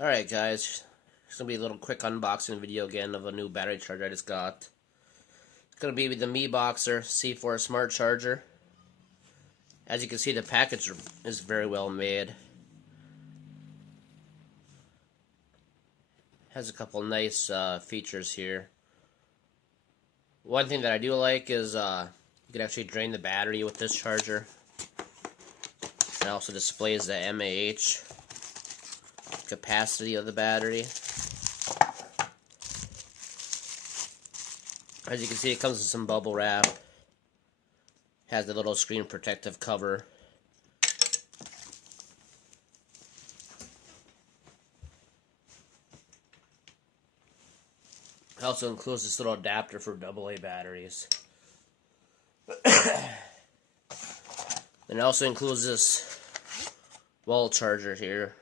Alright guys, it's going to be a little quick unboxing video again of a new battery charger I just got. It's going to be the miboxer C4 smart charger. As you can see, the package is very well made. Has a couple nice features here. One thing that I do like is you can actually drain the battery with this charger. It also displays the mAh capacity of the battery. As you can see, it comes with some bubble wrap. Has the little screen protective cover. It also includes this little adapter for AA batteries. And it also includes this wall charger here.